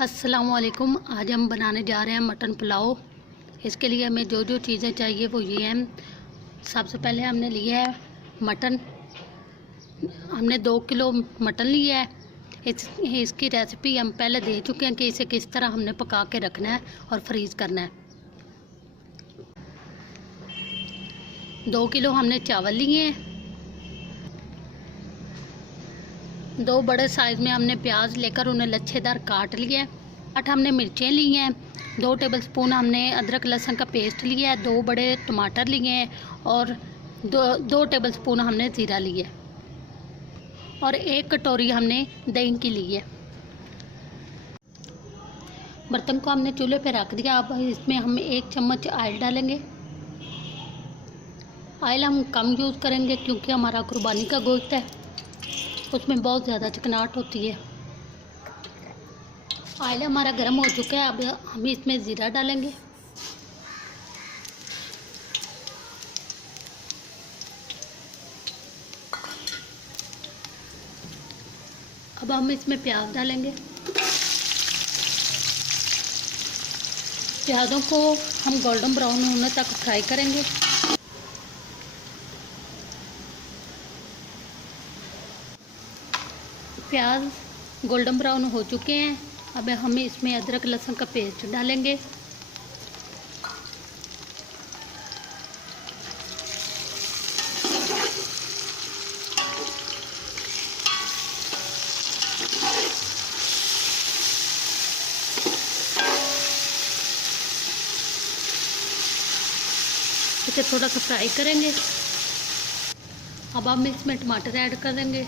अस्सलामुअलैकुम। आज हम बनाने जा रहे हैं मटन पुलाव। इसके लिए हमें जो जो चीज़ें चाहिए वो ये हैं। सबसे पहले हमने लिया है मटन। हमने 2 किलो मटन लिया है। इसकी रेसिपी हम पहले दे चुके हैं कि इसे किस तरह हमने पका के रखना है और फ्रीज़ करना है। 2 किलो हमने चावल लिए हैं। 2 बड़े साइज़ में हमने प्याज लेकर उन्हें लच्छेदार काट लिया है। 8 हमने मिर्चें ली हैं। 2 टेबलस्पून हमने अदरक लहसुन का पेस्ट लिया है। 2 बड़े टमाटर लिए हैं और 2 टेबलस्पून हमने ज़ीरा लिया है और 1 कटोरी हमने दही की ली है। बर्तन को हमने चूल्हे पे रख दिया। अब इसमें हम 1 चम्मच ऑयल डालेंगे। ऑयल हम कम यूज़ करेंगे क्योंकि हमारा कुर्बानी का गोश्त है, उसमें बहुत ज़्यादा चिकनाहट होती है। ऑयल हमारा गर्म हो चुका है। अब हम इसमें ज़ीरा डालेंगे। अब हम इसमें प्याज डालेंगे। प्याज़ों को हम गोल्डन ब्राउन होने तक फ्राई करेंगे। प्याज गोल्डन ब्राउन हो चुके हैं। अब हम इसमें अदरक लहसुन का पेस्ट डालेंगे। इसे थोड़ा सा फ्राई करेंगे। अब हम इसमें टमाटर ऐड करेंगे।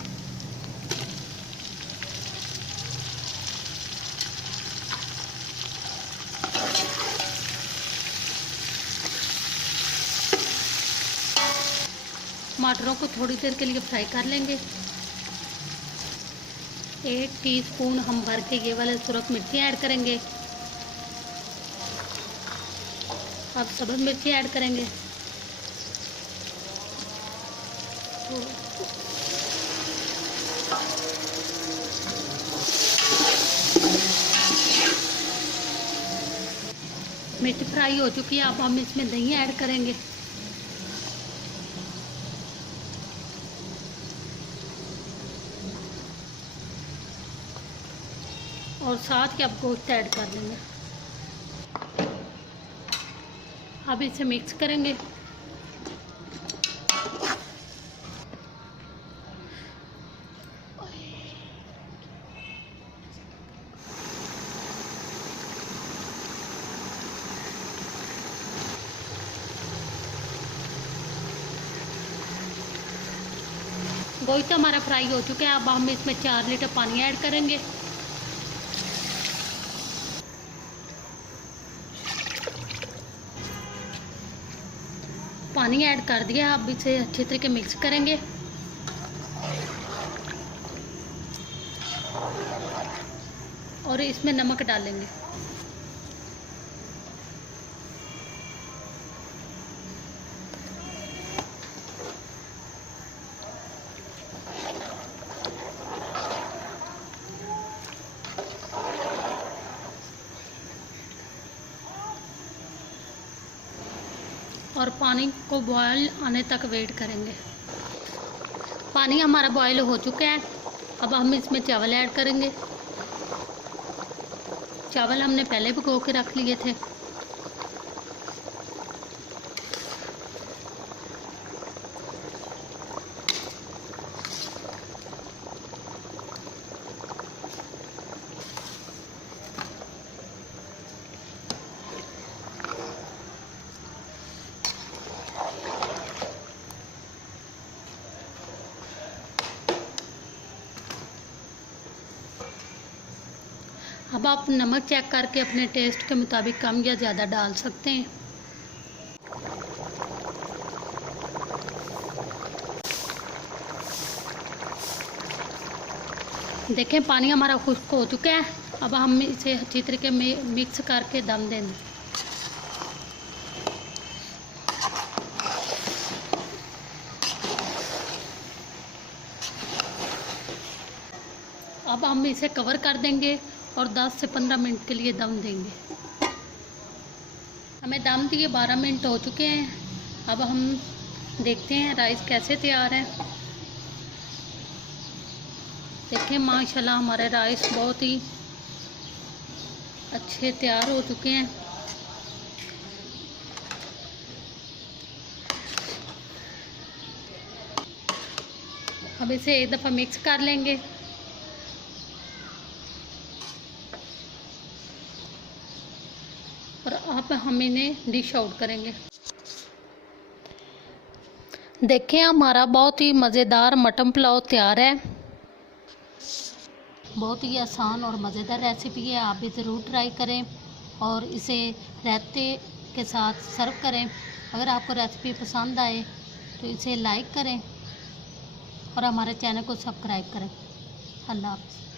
टमाटरों को थोड़ी देर के लिए फ्राई कर लेंगे। 1 टीस्पून हम भर के ये वाले सुरख मिर्ची ऐड करेंगे। अब सब्ज़ मिर्ची ऐड करेंगे। मिर्च फ्राई हो चुकी है। अब हम इसमें दही ऐड करेंगे। और साथ ही अब गोश्त ऐड कर देंगे। अब इसे मिक्स करेंगे। गोश्त हमारा फ्राई हो चुका है। अब हम इसमें 4 लीटर पानी ऐड करेंगे। पानी ऐड कर दिया। अब इसे अच्छे तरीके मिक्स करेंगे। और इसमें नमक डालेंगे। और पानी को बॉयल आने तक वेट करेंगे। पानी हमारा बॉयल हो चुका है। अब हम इसमें चावल ऐड करेंगे। चावल हमने पहले भिगो के रख लिए थे। अब आप नमक चेक करके अपने टेस्ट के मुताबिक कम या ज़्यादा डाल सकते हैं। देखें पानी हमारा खुश्क हो चुका है। अब हम इसे अच्छी तरीके में मिक्स करके दम देंगे। अब हम इसे कवर कर देंगे और 10 से 15 मिनट के लिए दम देंगे। हमें दम दिए 12 मिनट हो चुके हैं। अब हम देखते हैं राइस कैसे तैयार है। देखें माशाल्लाह हमारे राइस बहुत ही अच्छे तैयार हो चुके हैं। अब इसे एक दफ़ा मिक्स कर लेंगे। और अब हम इन्हें डिश आउट करेंगे। देखें हमारा बहुत ही मज़ेदार मटन पुलाव तैयार है। बहुत ही आसान और मज़ेदार रेसिपी है, आप भी ज़रूर ट्राई करें और इसे रायते के साथ सर्व करें। अगर आपको रेसिपी पसंद आए तो इसे लाइक करें और हमारे चैनल को सब्सक्राइब करें। अल्लाह हाफ़िज़।